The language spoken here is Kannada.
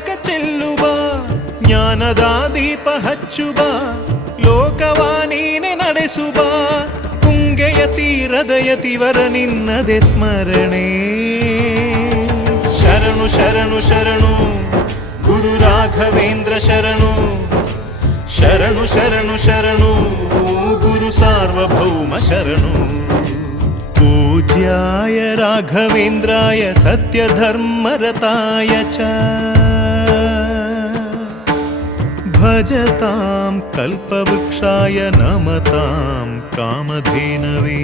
ಮೂಲಕ ಚೆಲ್ಲುವ ಜ್ಞಾನದ ದೀಪ ಹಚ್ಚುವ ಲೋಕವಾ ನೀನೆ ನಡೆಸುವ ತುಂಗೆಯ ತೀರದ ಯತಿವರ ನಿನ್ನದೆ ಸ್ಮರಣೆ ಶರಣು ಶರಣು ಶರಣು ಗುರು ರಾಘವೇಂದ್ರ ಶರಣು ಶರಣು ಶರಣು ಶರಣು ಗುರು ಸಾರ್ವಭೌಮ ಶರಣು पूज्याय राघवेन्द्राय सत्यधर्मरताय च भजतां कल्पवृक्षाय नमतां कामधेनवे।